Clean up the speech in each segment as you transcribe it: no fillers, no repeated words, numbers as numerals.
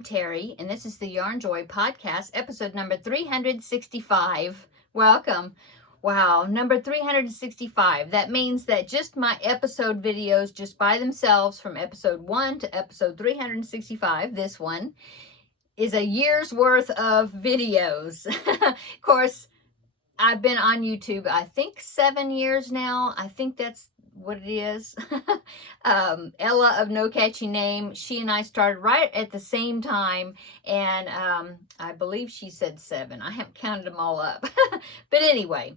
I'm Terry, and this is the Yarnjoy podcast, episode number 365. Welcome. Wow, number 365. That means that just my episode videos, just by themselves, from episode 1 to episode 365, this one, is a year's worth of videos. Of course, I've been on YouTube, I think 7 years now. I think that's what it is. Ella of No Catchy Name, she and I started right at the same time, and I believe she said 7. I haven't counted them all up. But anyway,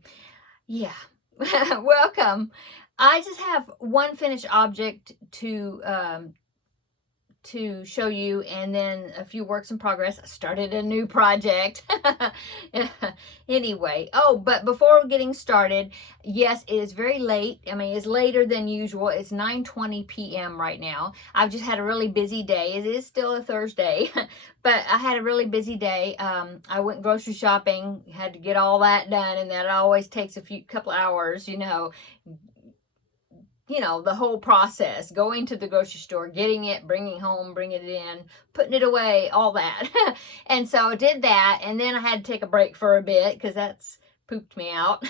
yeah. Welcome. I just have one finished object to show you, and then a few works in progress. I started a new project. Anyway, but before getting started, yes, it is very late. I mean, it's later than usual. It's 9:20 p.m. right now. I've just had a really busy day. It is still a Thursday, but I had a really busy day. I went grocery shopping, had to get all that done, and that always takes a couple hours, the whole process, going to the grocery store, getting it, bringing it home, bringing it in, putting it away, all that. And so I did that, and then I had to take a break for a bit because that's pooped me out.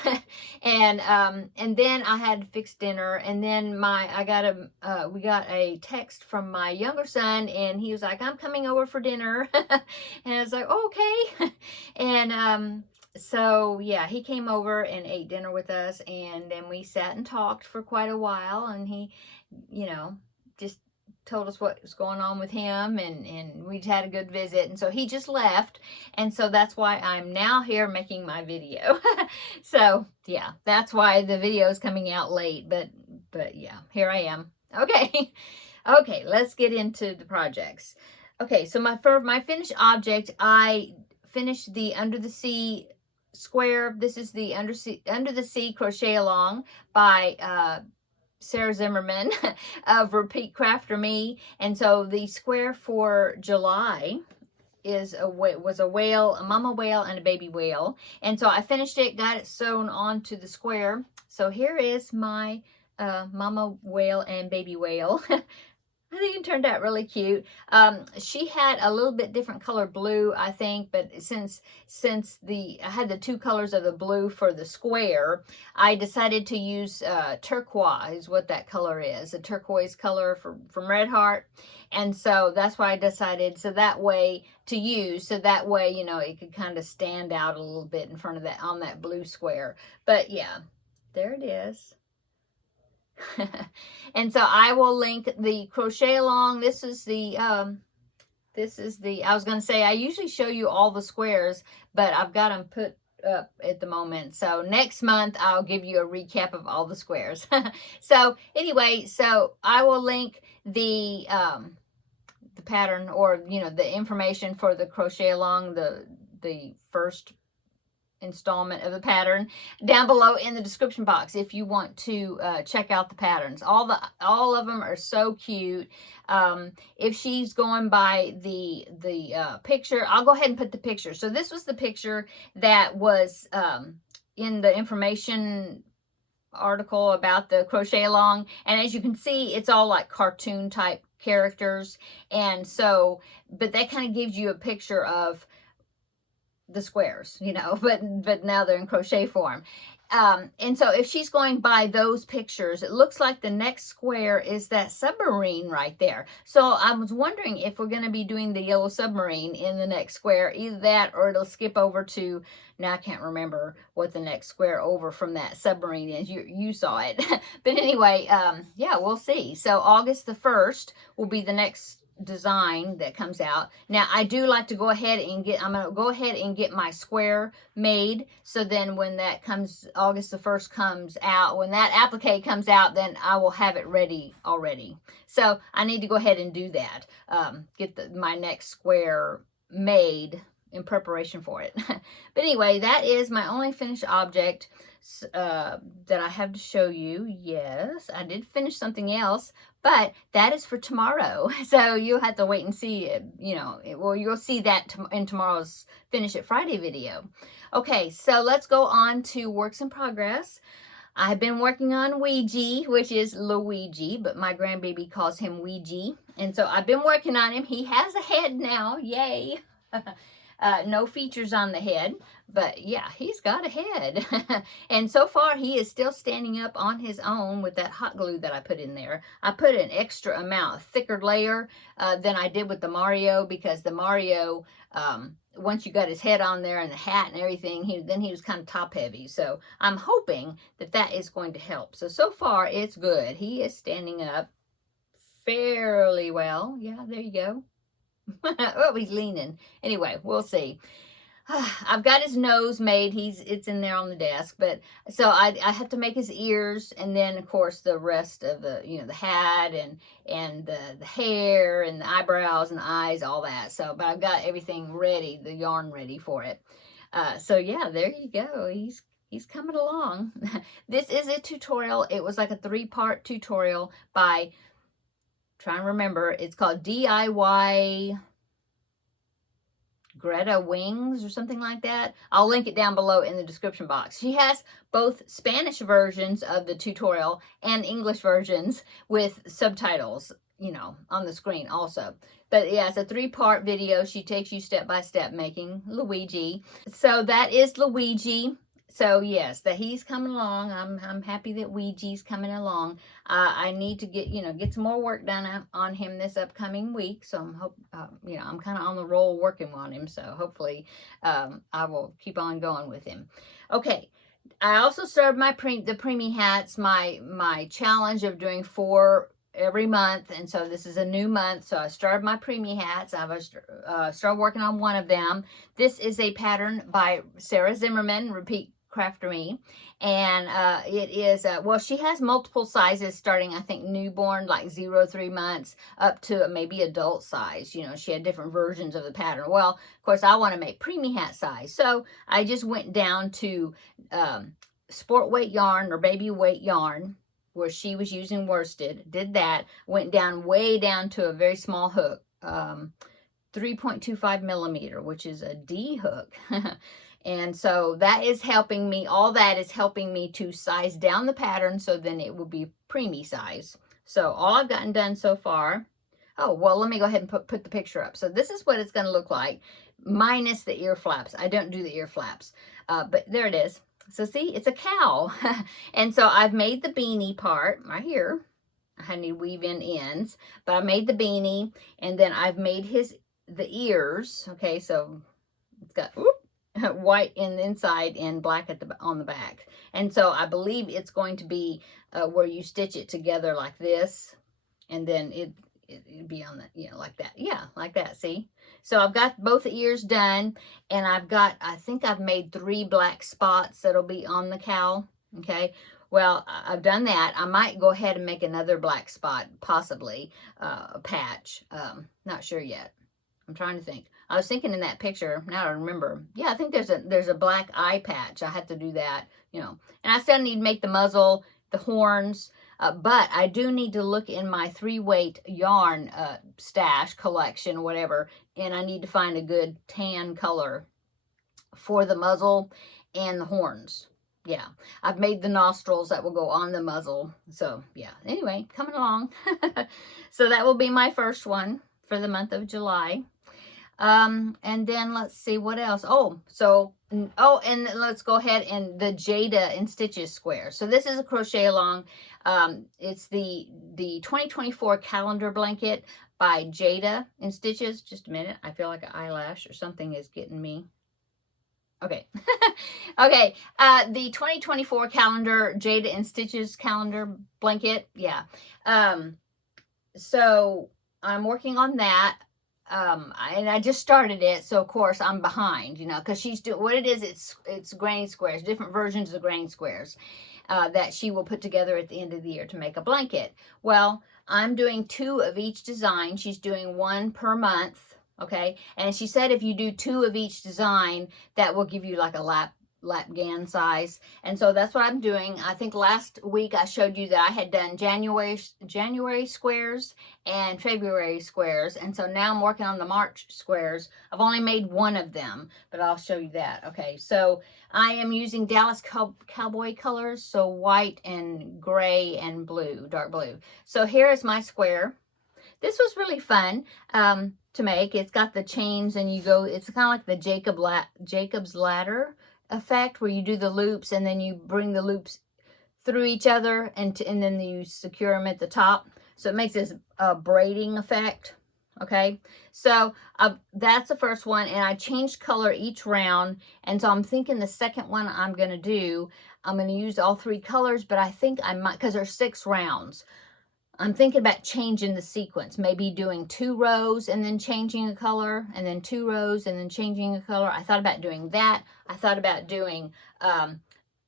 And then I had to fix dinner, and then we got a text from my younger son, and he was like, "I'm coming over for dinner." And I was like, "Oh, okay." And so yeah, he came over and ate dinner with us, and then we sat and talked for quite a while, and he, just told us what was going on with him, and we had a good visit. And so he just left, and so that's why I'm now here making my video. So yeah, that's why the video is coming out late, but yeah, here I am. Okay. Okay, let's get into the projects. Okay, so for my finished object, I finished the Under the Sea square. This is the Under the Sea Crochet Along by Sarah Zimmerman of Repeat Crafter Me. And so the square for July was a whale, a mama whale, and a baby whale. And so I finished it, got it sewn onto the square. So here is my mama whale and baby whale. I think it turned out really cute. She had a little bit different color blue, I think, but since I had the two colors of the blue for the square, I decided to use turquoise, what that color is, a turquoise color from Red Heart. And so that's why I decided, so that way it could kind of stand out a little bit in front of that, on that blue square. But yeah, there it is. And so I will link the crochet along. This is the I was going to say, I usually show you all the squares, but I've got them put up at the moment. So next month I'll give you a recap of all the squares. So anyway, so I will link the pattern, or the information for the crochet along, the first installment of the pattern, down below in the description box if you want to check out the patterns. All of them are so cute. If she's going by the picture, I'll go ahead and put the picture. So this was the picture that was in the information article about the crochet along, and as you can see, it's all like cartoon type characters, and so, but that kind of gives you a picture of the squares, but now they're in crochet form. And so if she's going by those pictures, it looks like the next square is that submarine right there. So I was wondering if we're going to be doing the yellow submarine in the next square, either that or it'll skip over to, now I can't remember what the next square over from that submarine is. You saw it. But anyway, yeah, we'll see. So August the 1st will be the next design that comes out. Now I do like to go ahead and I'm going to go ahead and get my square made, so then when that comes, August the 1st comes out, when that applique comes out, then I will have it ready already. So I need to go ahead and do that, get my next square made in preparation for it. But anyway, that is my only finished object that I have to show you. Yes, I did finish something else, but that is for tomorrow. So you'll have to wait and see it, well, you'll see that in tomorrow's Finish It Friday video. Okay, so let's go on to works in progress. I have been working on Ouija, which is Luigi, but my grandbaby calls him Ouija. And so I've been working on him. He has a head now. Yay. No features on the head, but yeah, he's got a head. And so far, he is still standing up on his own with that hot glue that I put in there. I put an extra amount, a thicker layer than I did with the Mario, because the Mario, once you got his head on there and the hat and everything, then he was kind of top heavy. So I'm hoping that that is going to help. So far it's good. He is standing up fairly well. Yeah, there you go. Oh, he's leaning. Anyway, we'll see. I've got his nose made. It's in there on the desk, but so I have to make his ears, and then of course the rest of the the hat and the hair and the eyebrows and the eyes, all that. So, but I've got everything ready, the yarn ready for it. So yeah, there you go. He's coming along. This is a tutorial. It was like a 3-part tutorial by, trying to remember, it's called DIY Greta Wings or something like that. I'll link it down below in the description box. She has both Spanish versions of the tutorial and English versions with subtitles, on the screen also. But yeah, it's a 3-part video. She takes you step by step making Luigi. So that is Luigi. So yes, that he's coming along. I'm happy that Ouija's coming along. I need to get some more work done on him this upcoming week. So I'm kind of on the roll working on him. So hopefully, I will keep on going with him. Okay. I also started the preemie hats, my challenge of doing 4 every month, and so this is a new month. So I started my preemie hats. I was started working on one of them. This is a pattern by Sarah Zimmerman, Repeat Crafter Me, and it is well, she has multiple sizes, starting I think newborn, like 0-3 months, up to maybe adult size. She had different versions of the pattern. Well, of course, I want to make preemie hat size, so I just went down to sport weight yarn or baby weight yarn, where she was using worsted. Did that, went down way down to a very small hook, 3.25 millimeter, which is a D hook. And so that is helping me. All that is helping me to size down the pattern, so then it will be preemie size. So all I've gotten done so far. Oh, well, let me go ahead and put the picture up. So this is what it's going to look like, minus the ear flaps. I don't do the ear flaps, but there it is. So see, it's a cow. And so I've made the beanie part right here. I need to weave in ends, but I made the beanie, and then I've made the ears. Okay, so it's got white in the inside and black on the back. And so I believe it's going to be where you stitch it together like this, and then it'd be on the, like that. Yeah, like that, see? So I've got both the ears done, and I think I've made 3 black spots that'll be on the cow, okay? Well, I've done that. I might go ahead and make another black spot, possibly a patch. Not sure yet. I'm trying to think. I was thinking in that picture, now I remember. Yeah, I think there's a black eye patch. I have to do that, And I still need to make the muzzle, the horns, but I do need to look in my 3-weight yarn stash collection, whatever, and I need to find a good tan color for the muzzle and the horns. Yeah, I've made the nostrils that will go on the muzzle. So yeah, anyway, coming along. So that will be my first one for the month of July. And then let's see what else. And let's go ahead and the Jada in Stitches square. So this is a crochet along. It's the 2024 calendar blanket by Jada in Stitches. Just a minute. I feel like an eyelash or something is getting me. Okay. Okay. The 2024 calendar, Jada in Stitches calendar blanket. Yeah. So I'm working on that. And I just started it, so of course I'm behind, because she's doing what it is. It's granny squares, different versions of granny squares that she will put together at the end of the year to make a blanket. Well, I'm doing 2 of each design. She's doing 1 per month, okay? And she said if you do 2 of each design, that will give you like a lap lapgan size. And so that's what I'm doing. I think last week I showed you that I had done January squares and February squares. And so now I'm working on the March squares. I've only made one of them, but I'll show you that. Okay, so I am using Dallas Cowboy colors, so white and gray and blue, dark blue. So here is my square. This was really fun to make. It's got the chains and you go, it's kind of like the Jacob's ladder effect where you do the loops and then you bring the loops through each other and then you secure them at the top. So it makes this braiding effect. Okay, so that's the first one, and I changed color each round, and so I'm thinking the second one I'm going to use all 3 colors, but I think I might, because there's 6 rounds. I'm thinking about changing the sequence, maybe doing 2 rows and then changing a color, and then 2 rows and then changing a color. I thought about doing that. I thought about doing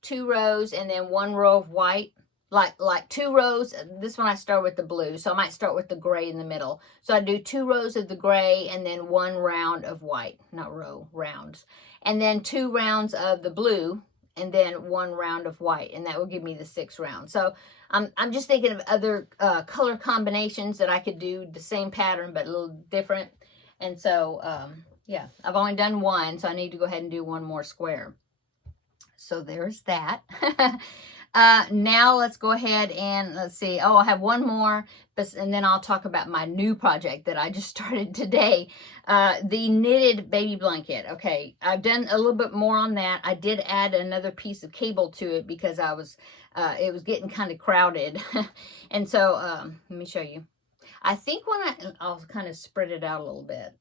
2 rows and then 1 row of white, like 2 rows. This one I start with the blue, so I might start with the gray in the middle. So I do 2 rows of the gray and then 1 round of white, not row, rounds, and then 2 rounds of the blue and then 1 round of white, and that will give me the 6 rounds. So I'm just thinking of other color combinations that I could do the same pattern but a little different. And so yeah, I've only done 1, so I need to go ahead and do 1 more square. So there's that. Now let's go ahead and let's see. Oh, I have 1 more, and then I'll talk about my new project that I just started today. The knitted baby blanket. Okay, I've done a little bit more on that. I did add another piece of cable to it because it was getting kind of crowded. And so let me show you. I think I'll kind of spread it out a little bit.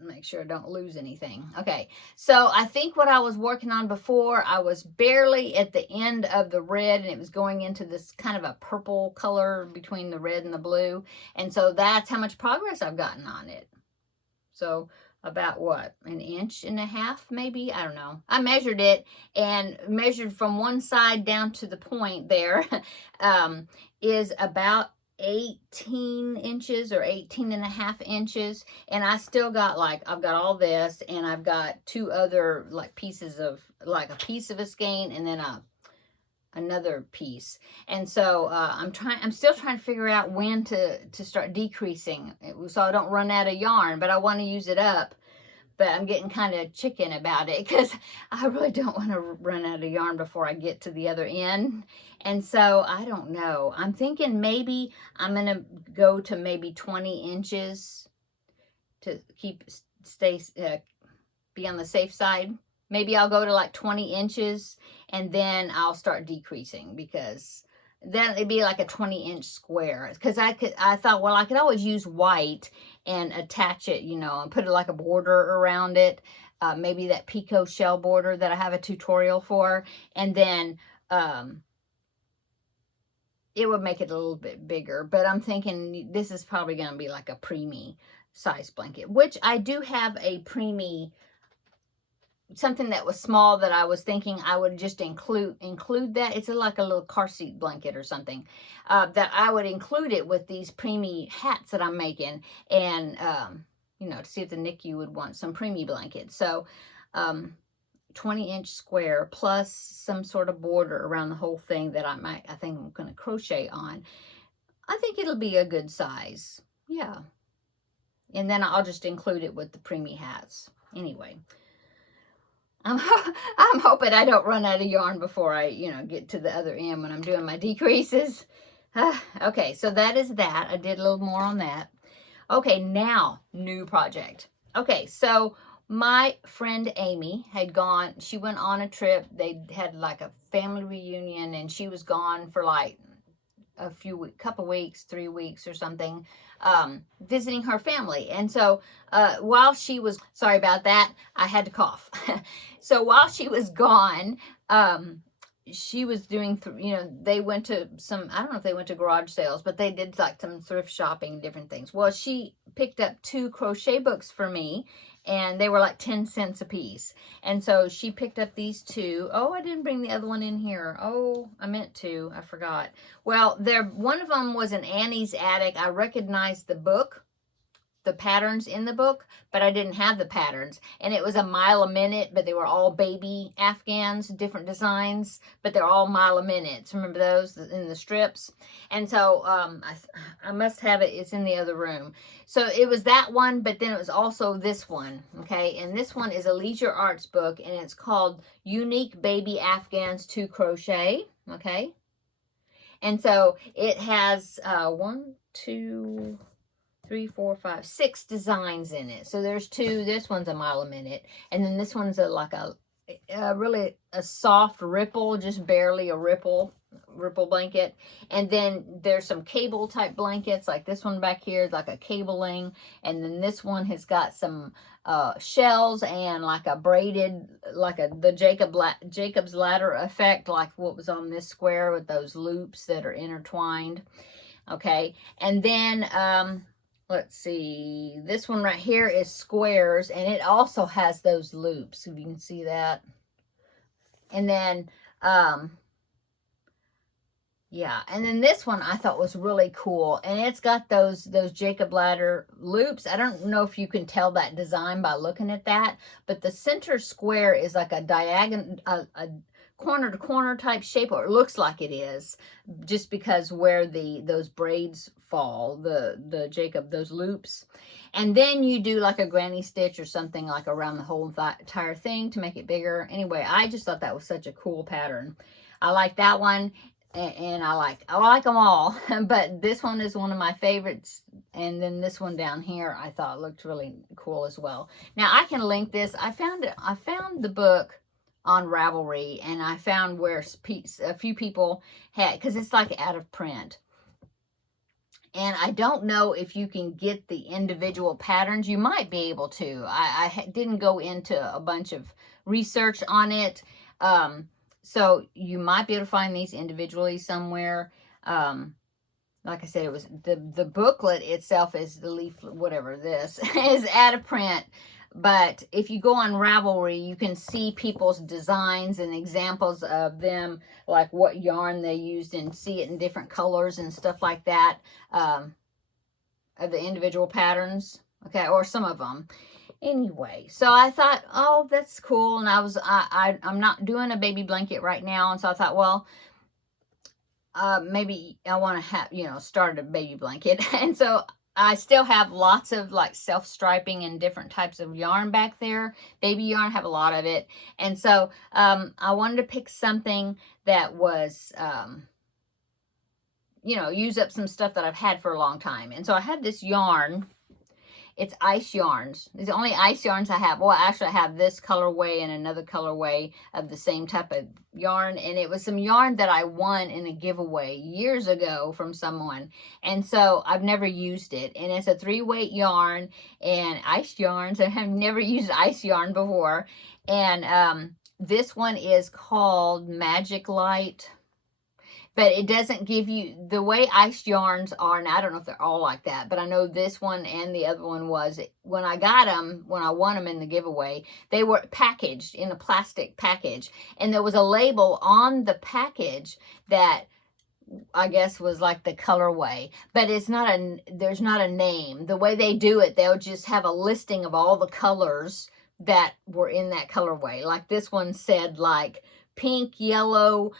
Make sure I don't lose anything. Okay, so I think what I was working on before, I was barely at the end of the red and it was going into this kind of a purple color between the red and the blue. And so that's how much progress I've gotten on it. So about what, 1.5 inches maybe? I don't know. I measured it and measured from one side down to the point there is about 18 inches or 18.5 inches, and I still got I've got all this, and I've got 2 other pieces of a piece of a skein and then another piece. And so I'm still trying to figure out when to start decreasing so I don't run out of yarn, but I want to use it up. But I'm getting kind of chicken about it because I really don't want to run out of yarn before I get to the other end. And so I don't know. I'm thinking maybe I'm going to go to maybe 20 inches to be on the safe side. Maybe I'll go to 20 inches and then I'll start decreasing, because then it'd be like a 20-inch square. Because I thought, well, I could always use white and attach it, and put it like a border around it. Maybe that picot shell border that I have a tutorial for. And then it would make it a little bit bigger. But I'm thinking this is probably going to be like a preemie size blanket, which I do have a preemie, something that was small that I was thinking I would just include that. It's like a little car seat blanket or something, that I would include it with these preemie hats that I'm making, and to see if the NICU would want some preemie blankets. So 20-inch square plus some sort of border around the whole thing that I think I'm going to crochet on. I think it'll be a good size. Yeah. And then I'll just include it with the preemie hats. Anyway, I'm hoping I don't run out of yarn before I, get to the other end when I'm doing my decreases. Okay, so that is that. I did a little more on that. Okay, now, new project. Okay, so my friend Amy had gone, she went on a trip. They had a family reunion, and she was gone for couple weeks, 3 weeks or something, visiting her family. And so while she was, sorry about that, I had to cough. So while she was gone, she was doing, they went to I don't know if they went to garage sales, but they did some thrift shopping, different things. Well, she picked up 2 crochet books for me, and they were 10 cents a piece. And so she picked up these 2. Oh, I didn't bring the other one in here. Oh, I meant to. I forgot. Well, one of them was an Annie's Attic. I recognized the book, the patterns in the book, but I didn't have the patterns. And it was a mile a minute, but they were all baby Afghans, different designs, but they're all mile a minute. Remember those in the strips? And so I must have it. It's in the other room. So it was that one, but then it was also this one, okay? And this one is a leisure arts book, and it's called Unique Baby Afghans to Crochet, okay? And so it has 1, 2, 3, 4, 5, 6 designs in it. So there's 2. This one's a mile a minute, and then this one's like a really a soft ripple, just barely a ripple blanket. And then there's some cable type blankets, like this one back here is like a cabling, and then this one has got some shells and like a braided, like the Jacob's ladder effect, like what was on this square with those loops that are intertwined. Okay, and then let's see, this one right here is squares, and it also has those loops, if you can see that. And then yeah, and then this one I thought was really cool, and it's got those Jacob ladder loops. I don't know if you can tell that design by looking at that, but the center square is like a diagonal, a corner to corner type shape, or it looks like it is, just because where those braids fall, the Jacob, those loops. And then you do like a granny stitch or something like around the whole entire thing to make it bigger. Anyway, I just thought that was such a cool pattern. I like that one. And I like them all, but this one is one of my favorites. And then this one down here I thought looked really cool as well. Now I can link this. I found the book on Ravelry, and I found where a few people had, because it's like out of print. And I don't know if you can get the individual patterns. You might be able to. I didn't go into a bunch of research on it. So you might be able to find these individually somewhere. Like I said, it was the booklet itself is the leaflet, whatever this is out of print. But if you go on Ravelry, you can see people's designs and examples of them, like what yarn they used, and see it in different colors and stuff like that, of the individual patterns, okay, or some of them. Anyway, so I thought, oh, that's cool. And I'm not doing a baby blanket right now. And so I thought, well, maybe I want to have, start a baby blanket. And so I still have lots of like self-striping and different types of yarn back there. Baby yarn, have a lot of it. And so I wanted to pick something that was, use up some stuff that I've had for a long time. And so I had this yarn. It's ice yarns. It's the only ice yarns I have. Well, actually, I have this colorway and another colorway of the same type of yarn. And it was some yarn that I won in a giveaway years ago from someone. And so I've never used it. And it's a 3-weight yarn and ice yarns. I have never used ice yarn before. And this one is called Magic Light. But it doesn't give you, the way ice yarns are, and I don't know if they're all like that, but I know this one and the other one was, when I got them, when I won them in the giveaway, they were packaged in a plastic package. And there was a label on the package that I guess was like the colorway, but there's not a name. The way they do it, they'll just have a listing of all the colors that were in that colorway. Like this one said like pink, yellow,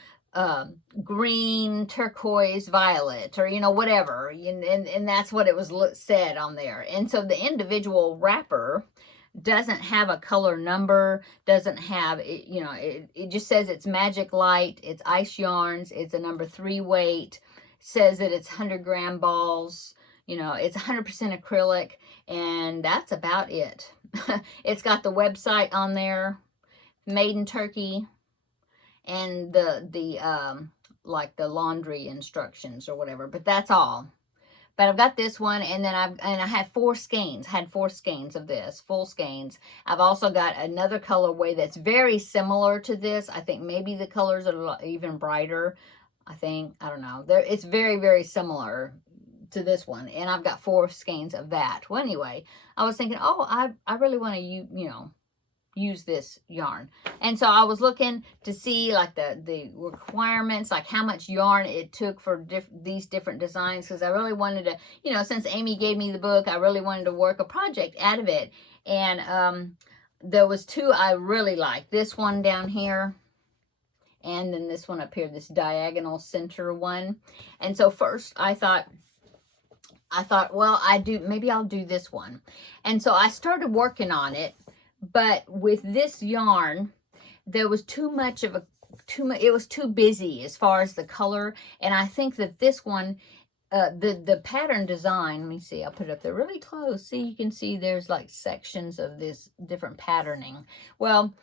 green, turquoise, violet, or whatever, and that's what it was said on there. And so the individual wrapper doesn't have a color number, doesn't have it, it just says it's Magic Light, it's ice yarns, it's a number 3 weight, says that it's 100-gram balls, it's 100% acrylic, and that's about it. It's got the website on there, made in Turkey, and like the laundry instructions or whatever, but that's all. But I've got this one, and then I had 4 skeins. Had 4 skeins of this, full skeins. I've also got another colorway that's very similar to this. I think maybe the colors are even brighter. I don't know. It's very, very similar to this one, and I've got 4 skeins of that. Well, anyway, I was thinking, oh, I really want to use this yarn. And so I was looking to see like the requirements, like how much yarn it took for these different designs, because I really wanted to, you know, since Amy gave me the book, I really wanted to work a project out of it. And there was two I really liked. This one down here, and then this one up here, this diagonal center one. And so first I thought, well, maybe I'll do this one. And so I started working on it, but with this yarn, there was too much of it was too busy as far as the color. And I think that this one, the pattern design, let me see, I'll put it up there really close. See, you can see there's like sections of this different patterning. Well,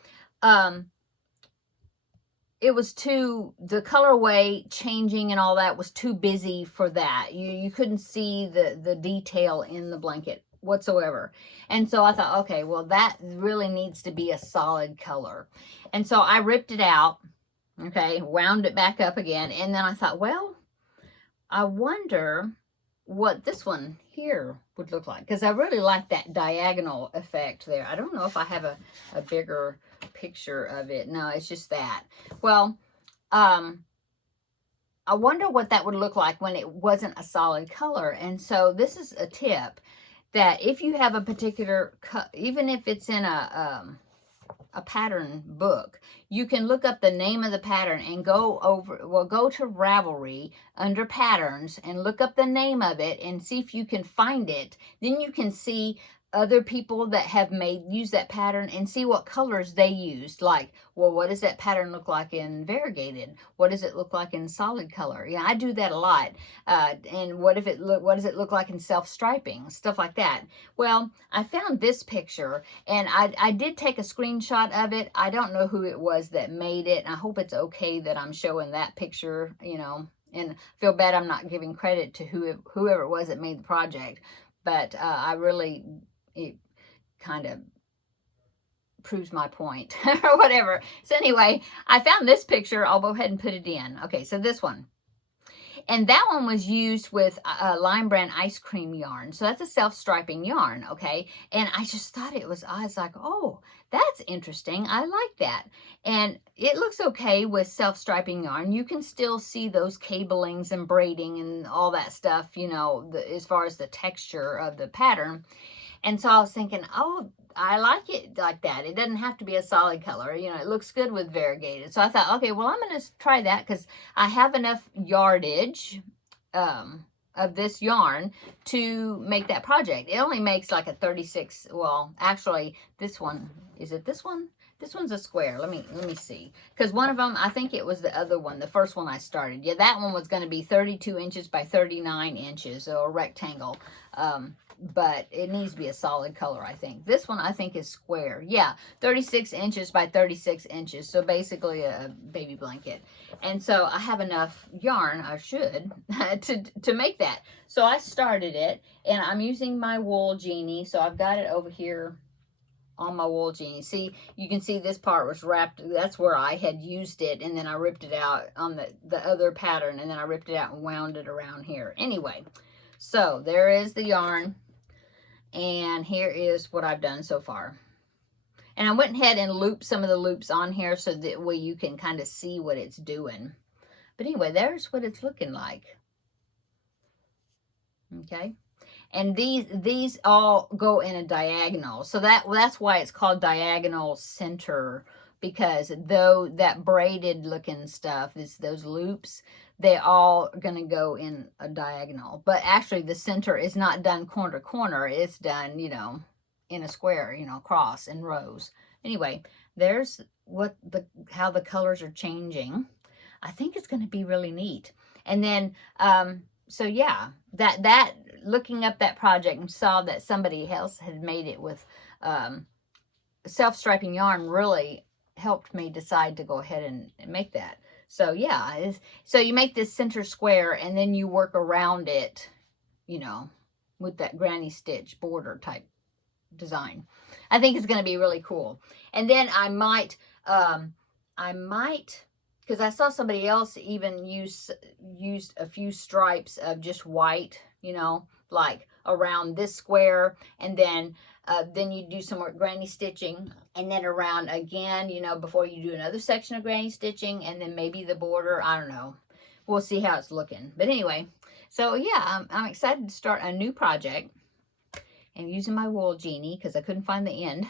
it was the colorway changing and all that was too busy for that. You couldn't see the detail in the blanket whatsoever. And so I thought, okay, well, that really needs to be a solid color. And so I ripped it out, okay, wound it back up again. And then I thought, well, I wonder what this one here would look like, because I really like that diagonal effect there. I don't know if I have a bigger picture of it. No, it's just that. Well, I wonder what that would look like when it wasn't a solid color. And so this is a tip that if you have a particular, even if it's in a pattern book, you can look up the name of the pattern and go to Ravelry under patterns and look up the name of it and see if you can find it. Then you can see other people that have used that pattern and see what colors they used. Like, well, what does that pattern look like in variegated? What does it look like in solid color? Yeah, I do that a lot. And what does it look like in self-striping? Stuff like that. Well, I found this picture, and I did take a screenshot of it. I don't know who it was that made it. I hope it's okay that I'm showing that picture, you know, and I feel bad I'm not giving credit to whoever it was that made the project. But it kind of proves my point or whatever. So anyway, I found this picture. I'll go ahead and put it in. Okay, so this one. And that one was used with Lime Brand ice cream yarn. So that's a self-striping yarn, okay? And I just thought I was like, oh, that's interesting. I like that. And it looks okay with self-striping yarn. You can still see those cablings and braiding and all that stuff, you know, as far as the texture of the pattern. And so I was thinking, oh, I like it like that. It doesn't have to be a solid color. You know, it looks good with variegated. So I thought, okay, well, I'm going to try that because I have enough yardage of this yarn to make that project. It only makes like a 36. Well, actually, this one, is it this one? This one's a square. Let me see. Because one of them, I think it was the other one, the first one I started. Yeah, that one was going to be 32 inches by 39 inches, so a rectangle. But it needs to be a solid color, I think. This one, I think, is square. Yeah, 36 inches by 36 inches. So basically a baby blanket. And so I have enough yarn, I should, to make that. So I started it, and I'm using my wool genie. So I've got it over here on my wool genie. See, you can see this part was wrapped. That's where I had used it, and then I ripped it out on the other pattern, and then I ripped it out and wound it around here. Anyway, so there is the yarn. And here is what I've done so far. And I went ahead and looped some of the loops on here so that way you can kind of see what it's doing. But anyway, there's what it's looking like. Okay. And these all go in a diagonal. So that's why it's called diagonal center, because though that braided looking stuff, those loops, they all are going to go in a diagonal. But actually the center is not done corner to corner. It's done, you know, in a square, you know, across in rows. Anyway, there's how the colors are changing. I think it's going to be really neat. And then, so yeah, that looking up that project and saw that somebody else had made it with self-striping yarn really helped me decide to go ahead and make that. So yeah, so you make this center square and then you work around it, you know, with that granny stitch border type design. I think it's going to be really cool. And then I might, because I saw somebody else even used a few stripes of just white, you know, like around this square, and then Then you do some more granny stitching, and then around again, you know, before you do another section of granny stitching, and then maybe the border. I don't know. We'll see how it's looking. But anyway, so yeah, I'm excited to start a new project. And using my wool genie because I couldn't find the end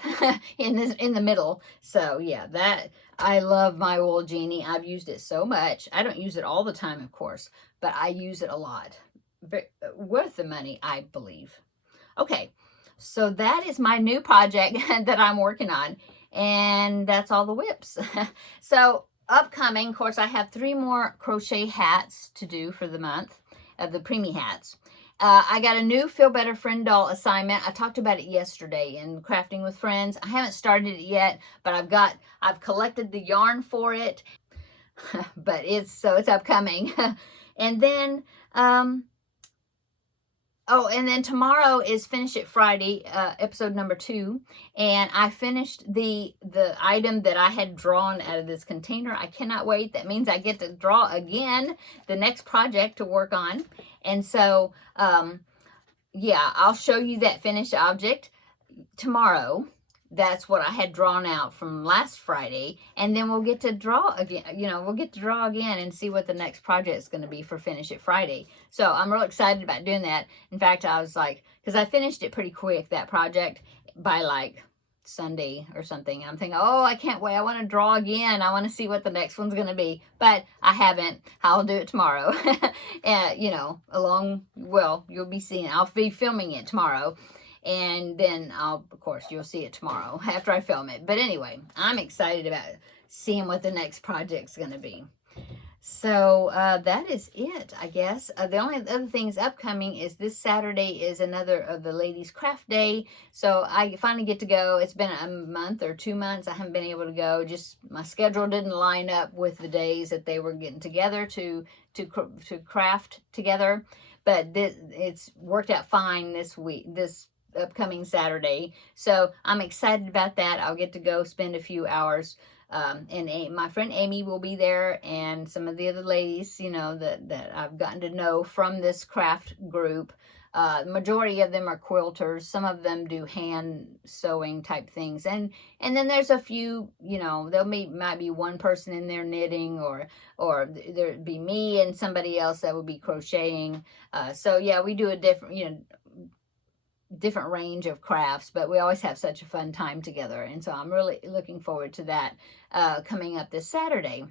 in the middle. So yeah, that I love my wool genie. I've used it so much. I don't use it all the time, of course, but I use it a lot. Worth the money, I believe. Okay, so that is my new project that I'm working on, and that's all the whips. So upcoming, of course, I have 3 more crochet hats to do for the month of the preemie hats. I got a new Feel Better Friend Doll assignment. I talked about it yesterday in Crafting with Friends. I haven't started it yet, but I've collected the yarn for it. But it's upcoming. And then and then tomorrow is Finish It Friday, episode number 2. And I finished the item that I had drawn out of this container. I cannot wait. That means I get to draw again the next project to work on. And so, yeah, I'll show you that finished object tomorrow. That's what I had drawn out from last Friday. And then we'll get to draw again. You know, we'll get to draw again and see what the next project is going to be for Finish It Friday. So I'm real excited about doing that. In fact, I was like, because I finished it pretty quick, that project, by like Sunday or something. I'm thinking, oh, I can't wait. I want to draw again. I want to see what the next one's going to be. But I haven't. I'll do it tomorrow. And, you know, you'll be seeing, I'll be filming it tomorrow. And then of course, you'll see it tomorrow after I film it. But anyway, I'm excited about seeing what the next project's going to be. So that is it, I guess. The only other things upcoming is this Saturday is another of the Ladies Craft Day. So I finally get to go. It's been a month or 2 months. I haven't been able to go. Just my schedule didn't line up with the days that they were getting together to craft together. But it's worked out fine this upcoming Saturday. So I'm excited about that. I'll get to go spend a few hours. And my friend Amy will be there, and some of the other ladies, you know, that I've gotten to know from this craft group. The majority of them are quilters. Some of them do hand sewing type things. And then there's a few, you know, might be one person in there knitting, or there'd be me and somebody else that would be crocheting. So yeah, we do a different range of crafts, but we always have such a fun time together. And so I'm really looking forward to that coming up this Saturday.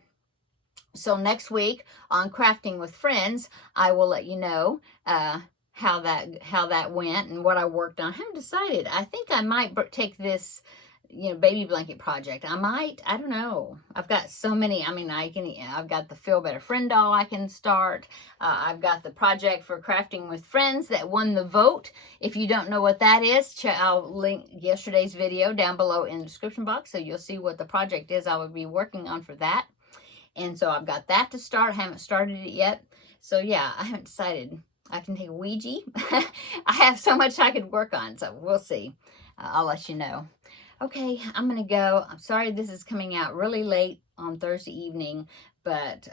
So next week on Crafting with Friends, I will let you know how that went and what I worked on. I haven't decided. I think I might take this, you know, baby blanket project. I don't know. I've got so many. I mean, I've got the Feel Better Friend Doll I can start. I've got the project for Crafting with Friends that won the vote. If you don't know what that is, I'll link yesterday's video down below in the description box, so you'll see what the project is I would be working on for that. And so I've got that to start. I haven't started it yet. So yeah, I haven't decided. I can take a Ouija. I have so much I could work on, so we'll see. I'll let you know. Okay, I'm going to go. I'm sorry this is coming out really late on Thursday evening, but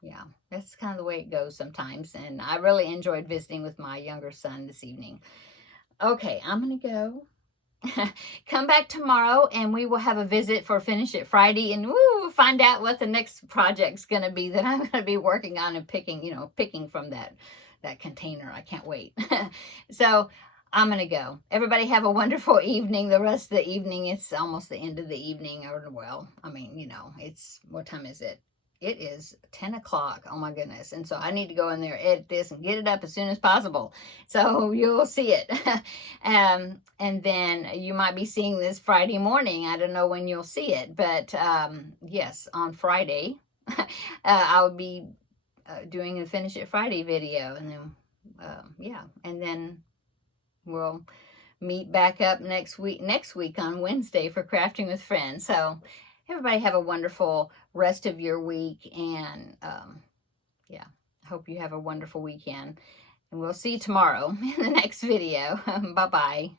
yeah, that's kind of the way it goes sometimes. And I really enjoyed visiting with my younger son this evening. Okay, I'm going to go. Come back tomorrow and we will have a visit for Finish It Friday, and find out what the next project's going to be that I'm going to be working on and picking from that container. I can't wait. So I'm going to go. Everybody have a wonderful evening. The rest of the evening, it's almost the end of the evening. Or, well, I mean, you know, what time is it? It is 10 o'clock. Oh my goodness. And so I need to go in there, edit this, and get it up as soon as possible. So you'll see it. And then you might be seeing this Friday morning. I don't know when you'll see it. But yes, on Friday, I will be doing a Finish It Friday video. And then, yeah. And then we'll meet back up next week on Wednesday for Crafting with Friends. So everybody have a wonderful rest of your week, and yeah, hope you have a wonderful weekend, and we'll see you tomorrow in the next video. Bye-bye.